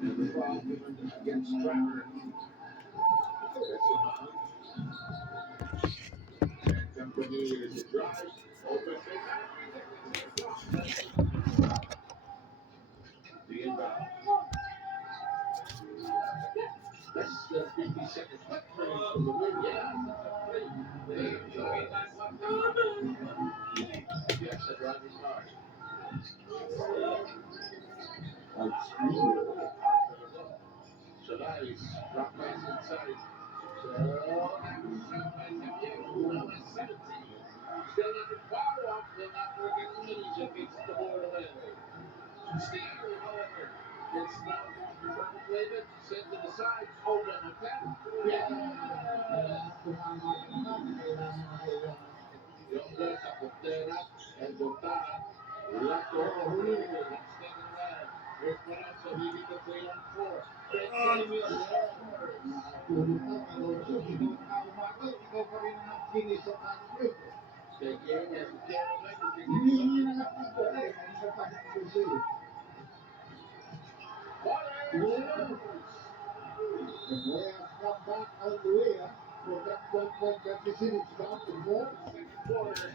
Number 12 given against Stratford. And company is a drive. Open the inbound. That's the 50-second quick turn from the win. Yeah. Yes, the drive is hard. So nice. Drop pass inside. So, still under far off. Will not work at Tunisia gets the ball away. Steele, however, gets now perpetrated, sent to the sides, open attack. Yeah. Yonga sa Contera, and Botana. Lato, extending line. Esperanza, leading the 3-on-4. Come back all the way for that 1 point deficit. It's down to 4. Second quarter.